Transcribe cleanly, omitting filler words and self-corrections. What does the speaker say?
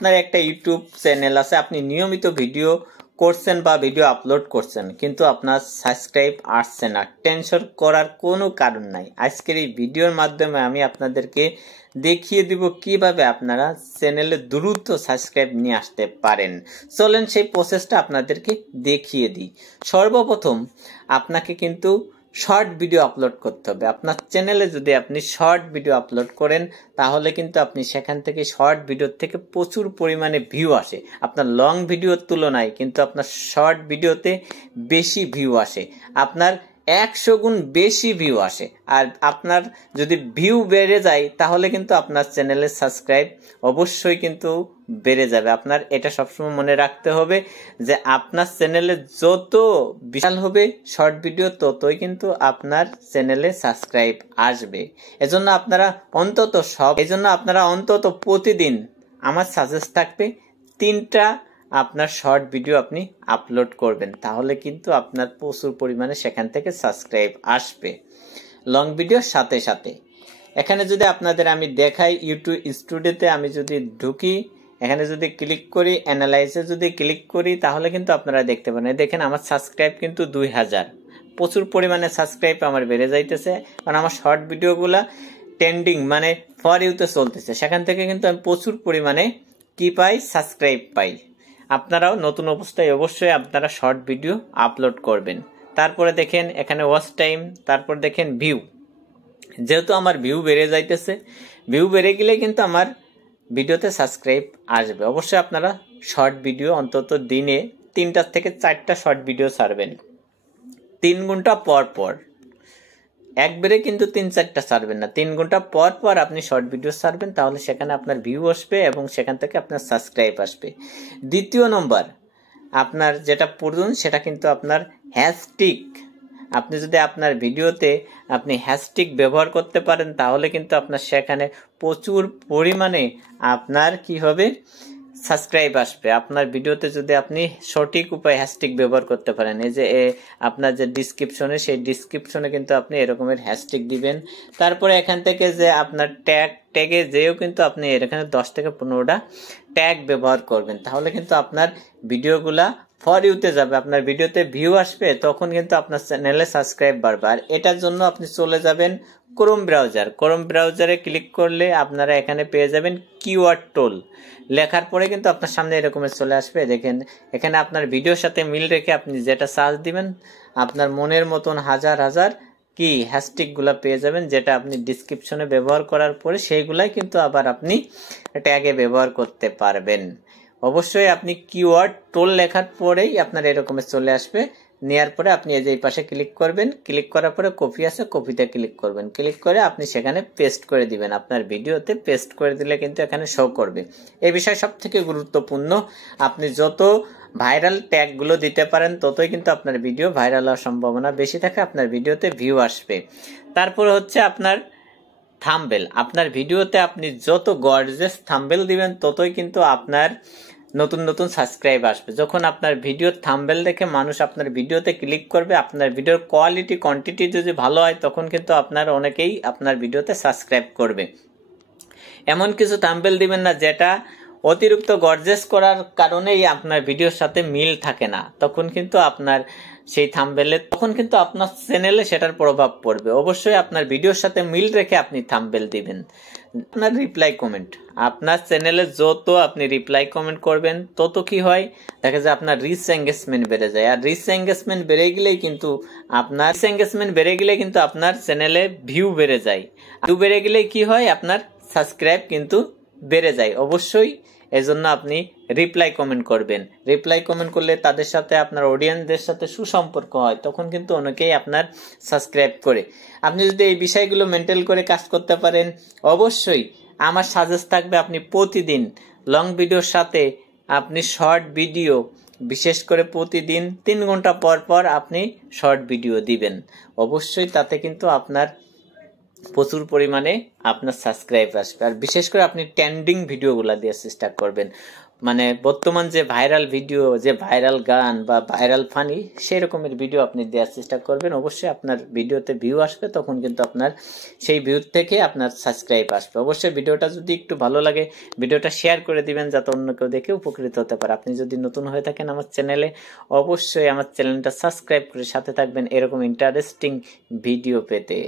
আপনার একটা YouTube channel আছে, আপনি নিয়মিত ভিডিও করছেন বা ভিডিও আপলোড করছেন, কিন্তু আপনার সাবস্ক্রাইব আসছে না। টেনশন করার কোনো কারণ নাই। আজকের এই ভিডিওর মাধ্যমে আমি আপনাদেরকে দেখিয়ে দিব কিভাবে আপনারা চ্যানেলে দ্রুত সাবস্ক্রাইব নিয়ে আসতে পারেন। চলেন সেই প্রসেসটা আপনাদেরকে দেখিয়ে দিই। সর্বপ্রথম আপনাকে কিন্তু শর্ট ভিডিও আপলোড করতে হবে। আপনার চ্যানেলে যদি আপনি শর্ট ভিডিও আপলোড করেন তাহলে কিন্তু আপনি সেখান থেকে শর্ট ভিডিওর থেকে প্রচুর পরিমাণে ভিউ আসে। আপনার লং ভিডিওর তুলনায় কিন্তু আপনার শর্ট ভিডিওতে বেশি ভিউ আসে, আপনার 100 গুণ বেশি ভিউ আসে। আর আপনার যদি ভিউ বেড়ে যায় তাহলে কিন্তু আপনার চ্যানেলের সাবস্ক্রাইব অবশ্যই কিন্তু বেড়ে যাবে। আপনার এটা সবসময় মনে রাখতে হবে যে আপনার চ্যানেলে যত বিশাল হবে শর্ট ভিডিও ততই কিন্তু আপনার চ্যানেলে সাবস্ক্রাইব আসবে। এজন্য আপনারা অন্তত প্রতিদিন আমার সাজেস্ট থাকবে 3টা আপনার শর্ট ভিডিও আপনি আপলোড করবেন, তাহলে কিন্তু আপনার প্রচুর পরিমাণে সেখান থেকে সাবস্ক্রাইব আসবে লং ভিডিওর সাথে সাথে। এখানে যদি আপনাদের আমি দেখাই, ইউটিউব স্টুডিওতে আমি যদি ঢুকি, এখানে যদি ক্লিক করি, অ্যানালাইসে যদি ক্লিক করি, তাহলে কিন্তু আপনারা দেখতে পারেন, দেখেন আমার সাবস্ক্রাইব কিন্তু 2000। প্রচুর পরিমাণে সাবস্ক্রাইব আমার বেড়ে যাইতেছে, কারণ আমার শর্ট ভিডিওগুলা ট্রেন্ডিং মানে ফর ইউতে চলতেছে। সেখান থেকে কিন্তু আমি প্রচুর পরিমাণে কি পাই, সাবস্ক্রাইব পাই। আপনারাও নতুন অবস্থায় অবশ্যই আপনারা শর্ট ভিডিও আপলোড করবেন। তারপরে দেখেন এখানে ওয়াচ টাইম, তারপর দেখেন ভিউ। যেহেতু আমার ভিউ বেড়ে যাইতেছে, ভিউ বেড়ে গেলে কিন্তু আমার ভিডিওতে সাবস্ক্রাইব আসবে। অবশ্যই আপনারা শর্ট ভিডিও অন্তত দিনে 3টা থেকে 4টা শর্ট ভিডিও ছাড়বেন 3 ঘন্টা পর পর। একবারে কিন্তু 3-4টা ছাড়বেন না, 3 ঘন্টা পর পর আপনি শর্ট ভিডিও ছাড়বেন, তাহলে সেখানে আপনার ভিউ আসবে এবং সেখান থেকে আপনার সাবস্ক্রাইব আসবে। দ্বিতীয় নম্বর আপনার যেটা প্রয়োজন সেটা কিন্তু আপনার হ্যাশট্যাগ। আপনি যদি আপনার ভিডিওতে আপনি হ্যাশট্যাগ ব্যবহার করতে পারেন তাহলে কিন্তু আপনার সেখানে প্রচুর পরিমাণে আপনার কি হবে, সাবস্ক্রাইব আসবে। আপনার ভিডিওতে যদি আপনি সঠিক উপায়ে হ্যাশট্যাগ ব্যবহার করতে পারেন, এই যে আপনার যে ডিসক্রিপশনে, সেই ডিসক্রিপশনে কিন্তু আপনি এরকমের হ্যাশট্যাগ দিবেন। তারপরে এখান থেকে যে আপনার ট্যাগে যেও কিন্তু আপনি এখানে 10 থেকে 15টা ট্যাগ ব্যবহার করবেন, তাহলে কিন্তু আপনার ভিডিওগুলা ফর ইউতে যাবে, আপনার ভিডিওতে ভিউ আসবে, তখন কিন্তু আপনার চ্যানেলে সাবস্ক্রাইব বাড়বে। আর এটার জন্য আপনি চলে যাবেন ক্রোম ব্রাউজারে ক্লিক করলে আপনারা এখানে পেয়ে যাবেন কিওয়ার্ড টুল। লেখার পরে কিন্তু আপনার সামনে এরকমের চলে আসবে। দেখেন এখানে আপনার ভিডিওর সাথে মিল রেখে আপনি যেটা সার্চ দিবেন, আপনার মনের মতন হাজার হাজার কি হ্যাশট্যাগ গুলা পেয়ে যাবেন, যেটা আপনি ডিসক্রিপশনে ব্যবহার করার পরে সেইগুলাই কিন্তু আবার আপনি ট্যাগে ব্যবহার করতে পারবেন। অবশ্যই আপনি কিওয়ার্ড টুল লেখার পরেই আপনার এরকমের চলে আসবে। নেওয়ার পরে আপনি এই যে পাশে ক্লিক করবেন, ক্লিক করার পরে কপি আছে, কপিতে ক্লিক করবেন, ক্লিক করে আপনি সেখানে পেস্ট করে দিবেন। আপনার ভিডিওতে পেস্ট করে দিলে কিন্তু এখানে শো করবে। এই বিষয় সব থেকে গুরুত্বপূর্ণ, আপনি যত ভাইরাল ট্যাগগুলো দিতে পারেন ততই কিন্তু আপনার ভিডিও ভাইরাল হওয়ার সম্ভাবনা বেশি থাকে, আপনার ভিডিওতে ভিউ আসবে। তারপরে হচ্ছে আপনার থাম্বনেল। আপনার ভিডিওতে আপনি যত গর্জিয়াস থাম্বনেল দিবেন ততই কিন্তু আপনার নতুন নতুন সাবস্ক্রাইব আসবে। যখন আপনার ভিডিওর থাম্বনেল দেখে মানুষ আপনার ভিডিওতে ক্লিক করবে, আপনার ভিডিওর কোয়ালিটি কোয়ান্টিটি যদি ভালো হয় তখন কিন্তু আপনার অনেকেই আপনার ভিডিওতে সাবস্ক্রাইব করবে। এমন কিছু থাম্বনেল দিবেন না যেটা অতিরিক্ত গর্জিয়াস করার কারণেই আপনার ভিডিওর সাথে মিল থাকে না, তখন কিন্তু আপনার সেই থাম্বনেলে আপনার চ্যানেলে সেটার প্রভাব পড়বে। অবশ্যই আপনার ভিডিওর সাথে মিল রেখে আপনি থাম্বনেল দিবেন। আপনার রিপ্লাই কমেন্ট, আপনার চ্যানেলে যত আপনি রিপ্লাই কমেন্ট করবেন তত কি হয়, দেখা যায় আপনার রিচ এঙ্গেজমেন্ট বেড়ে যায়। আর রিচ এঙ্গেজমেন্ট বেড়ে গেলেই কিন্তু আপনার চ্যানেলে ভিউ বেড়ে যায়। ভিউ বেড়ে গেলেই কি হয়, আপনার সাবস্ক্রাইব কিন্তু বেড়ে যায়। অবশ্যই এজন্য আপনি রিপ্লাই কমেন্ট করবেন। রিপ্লাই কমেন্ট করলে তাদের সাথে আপনার অডিয়েন্সদের সাথে সুসম্পর্ক হয়, তখন কিন্তু অনেকেই আপনার সাবস্ক্রাইব করে। আপনি যদি এই বিষয়গুলো মেনটেন করে কাজ করতে পারেন, অবশ্যই আমার সাজেস্ট থাকবে আপনি প্রতিদিন লং ভিডিওর সাথে আপনি শর্ট ভিডিও, বিশেষ করে প্রতিদিন 3 ঘন্টা পর পর আপনি শর্ট ভিডিও দিবেন। অবশ্যই তাতে কিন্তু আপনার প্রচুর পরিমাণে আপনার সাবস্ক্রাইব আসবে। আর বিশেষ করে আপনি ট্রেন্ডিং ভিডিওগুলো দেওয়ার চেষ্টা করবেন, মানে বর্তমান যে ভাইরাল ভিডিও, যে ভাইরাল গান বা ভাইরাল ফানি, সেই রকমের ভিডিও আপনি দেওয়ার চেষ্টা করবেন। অবশ্যই আপনার ভিডিওতে ভিউ আসবে, তখন কিন্তু আপনার সেই ভিউ থেকে আপনার সাবস্ক্রাইব আসবে। অবশ্যই ভিডিওটা যদি একটু ভালো লাগে ভিডিওটা শেয়ার করে দিবেন, যাতে অন্য কেউ দেখে উপকৃত হতে পারে। আপনি যদি নতুন হয়ে থাকেন আমার চ্যানেলে, অবশ্যই আমার চ্যানেলটা সাবস্ক্রাইব করে সাথে থাকবেন এরকম ইন্টারেস্টিং ভিডিও পেতে।